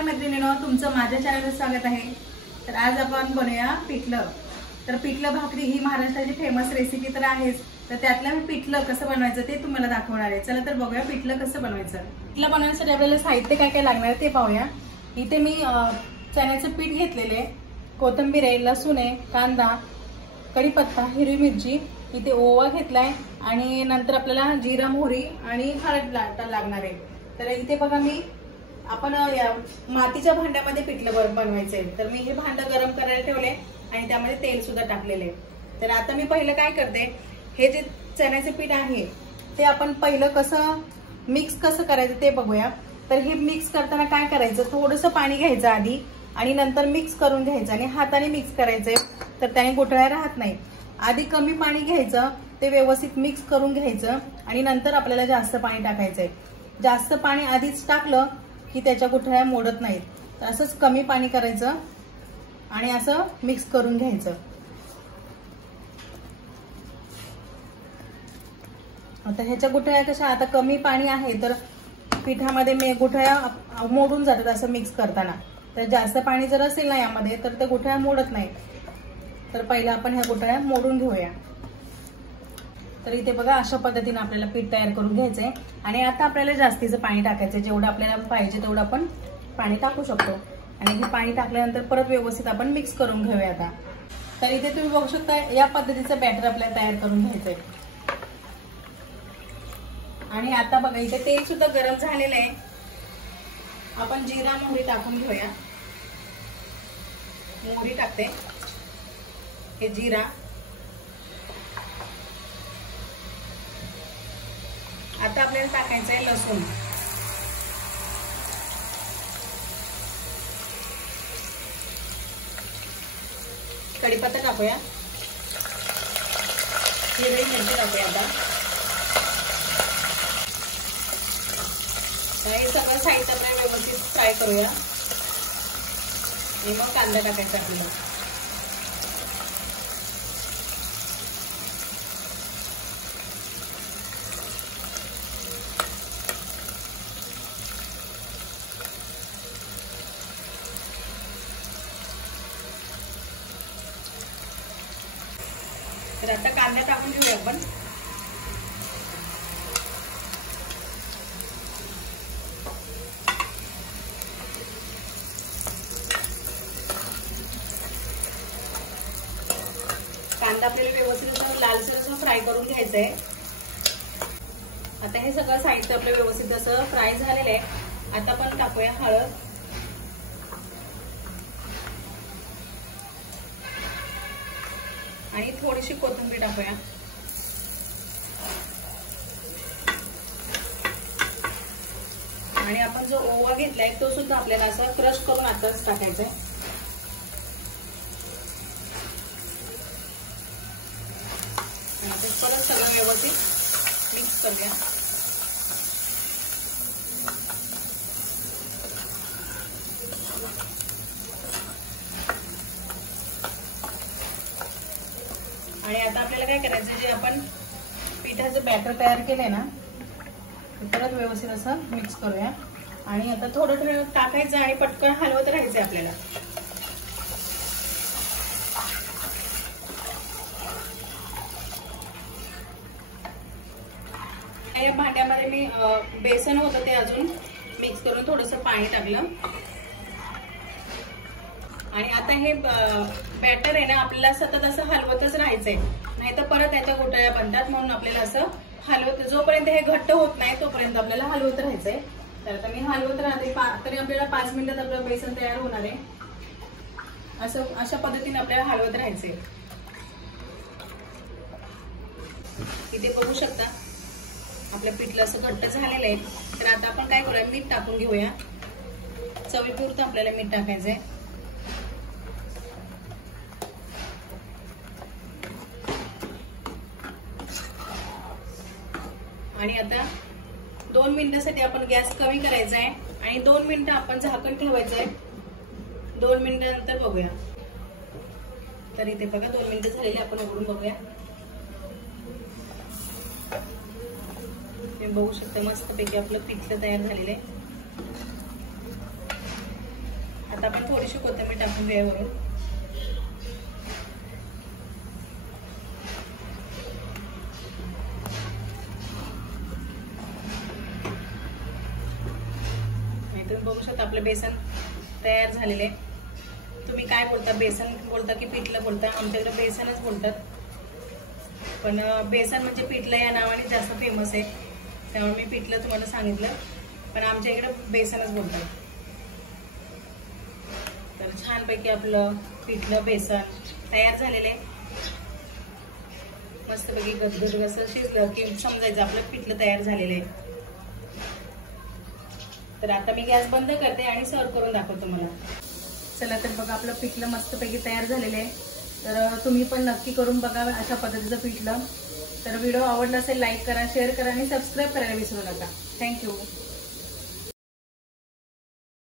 नमस्कार मैत्रिणींनो, तुमचं माझ्या चॅनलवर स्वागत आहे। तर आज आपण बनवूया पिठलं। तर पिठलं भाकरी ही महाराष्ट्राची फेमस रेसिपी तर आहेच, तर त्यातलं मी पिठलं कसं बनवायचं ते तुम्हाला दाखवणार आहे। चला तर बघूया पिठलं कसं बनवायचं। पिठलं बनवण्यासाठी आपल्याला साहित्य काय काय लागणार ते पाहूया। इथे मी चण्याचं पीठ घेतलेले, कोथिंबीर आहे, लसूण आहे, कांदा, कढीपत्ता, हिरवी मिरची, इथे ओवा घेतलाय आणि नंतर आपल्याला जिरा, मोहरी आणि हळद लागणार आहे। तर इथे बघा मी आपण मातीच्या भांड्यामध्ये पिठलं बनवायचंय, तर मी हे भांड गरम करायला ठेवले आणि त्यामध्ये तेल सुद्धा टाकलेले। तर आता मी पहिलं काय करते, हे जे चण्याचे पीठ आहे ते आपण पहिलं कसं मिक्स कसं करायचं ते बघूया। तर हे मिक्स करताना काय करायचं, थोडंसं पाणी घ्यायचं आधी आणि नंतर मिक्स करून घ्यायचं आणि हाताने मिक्स करायचंय, तर त्याने गुठळ्या राहत नाही। आधी कमी पाणी घ्यायचं, ते व्यवस्थित मिक्स करून घ्यायचं आणि नंतर आपल्याला जास्त पाणी टाकायचंय। जास्त पाणी आधीच टाकलं की त्याच्या गुठळ्या मोडत नाहीत, तर असंच कमी पाणी करायचं आणि असं मिक्स करून घ्यायचं। आता ह्याच्या गुठळ्या कशा, आता कमी पाणी आहे तर पिठामध्ये गुठळ्या मोडून जातात असं मिक्स करताना। तर जास्त पाणी जर असेल ना यामध्ये तर त्या गुठळ्या मोडत नाहीत। तर पहिला आपण ह्या गुठळ्या मोडून घेऊया। तर इथे बघा अशा पद्धतीने आपल्याला पीठ तयार करून घ्यायचंय आणि आता आपल्याला जास्तीचं पाणी टाकायचंय, जेवढं आपल्याला पाहिजे तेवढं आपण पाणी टाकू शकतो। आणि हे पाणी टाकल्यानंतर परत व्यवस्थित आपण मिक्स करून घेऊया आता। तर इथे तुम्ही बघू शकता या पद्धतीचं बॅटर आपल्याला तयार करून घ्यायचंय। आणि आता बघा इथे तेल सुद्धा गरम झालेलं आहे, आपण जिरा, मोहरी टाकून घेऊया। मोहरी टाकते, हे जिरा, आता आपल्याला टाकायचं आहे लसूण, कढीपत्ता टाकूया, हिरवी मिरची टाकूया। आता हे सगळं साहित्य आपल्याला व्यवस्थित फ्राय करूया आणि मग कांदा टाकायचा आपल्याला। तर आता कांदा टाकून घेऊया आपण। कांदा आपल्याला व्यवस्थित असं लालसर असं फ्राय करून घ्यायचंय। आता हे सगळं साहित्य आपलं व्यवस्थित असं फ्राय झालेलं आहे। आता आपण टाकूया हळद, आणि थोडीशी कोथिंबीर टाकूया आणि आपण जो ओवा घेतलाय तो सुद्धा आपल्याला असं क्रश करून आताच टाकायचा आहे। परत सगळं व्यवस्थित मिक्स करूया। आणि आता आपल्याला काय करायचं, जे आपण पिठाचं बॅटर तयार केलंय ना परत व्यवस्थित असं मिक्स करूया आणि आता थोडं टाकायचं आणि पटकन हलवत राहायचंय आपल्याला। या भांड्यामध्ये मी बेसन होतं ते अजून मिक्स करून थोडंसं पाणी टाकलं आणि आता हे बॅटर आहे ना आपल्याला सतत असं हलवतच राहायचंय, नाही तर परत त्याच्या गुठळ्या बनतात। म्हणून आपल्याला असं हलवत, जोपर्यंत हे घट्ट होत नाही तोपर्यंत आपल्याला हलवत राहायचंय। तर आता मी हलवत राहते, तरी आपल्याला 5 मिनिटात आपलं बेसन तयार होणार आहे। अशा पद्धतीने आपल्याला हलवत राहायचंय। इथे बघू शकता आपलं पिठलं असं घट्ट झालेलं आहे। तर आता आपण काय करूया, मीठ टाकून घेऊया। चवीपुरतं आपल्याला मीठ टाकायचंय आणि आता 2 मिनिटांसाठी आपण गॅस कमी करायचा आहे आणि 2 मिनिटं आपण झाकण ठेवायचं आहे। 2 मिनिटांनंतर बघूया। तर इथे बघा 2 मिनिटं झालेली, आपण उघडून बघूया। तुम्ही बघू शकता मस्तपैकी आपलं पिठलं तयार झालेलं आहे। आता आपण थोडीशी कोथिंबीर टाकून घेऊया वरून. तुम्ही बघू शकता आपलं बेसन तयार झालेले. तुम्ही काय बोलता, बेसन बोलता की पिठलं बोलता? आमच्याकडे बेसनच बोलतात, पण बेसन म्हणजे पिठलं या नावाने जास्त फेमस आहे, त्यामुळे मी पिठलं तुम्हाला सांगितलं, पण आमच्या इकडे बेसनच बोलतात. तर छानपैकी आपलं पिठलं बेसन तयार झालेलं आहे. मस्तपैकी गदगद असं शिजलं की समजायचं आपलं पिठलं तयार झालेलं आहे. तर आता मी गॅस बंद करते आणि सर्व करून दाखवतो तुम्हाला. चला तर बघा आपलं पिठलं मस्तपैकी तयार झालेलं आहे. तर तुम्ही पण नक्की करून बघा अशा पद्धतीचं पिठलं. तर व्हिडिओ आवडला असेल लाईक करा, शेअर करा आणि सबस्क्राईब करायला विसरू नका. थँक्यू.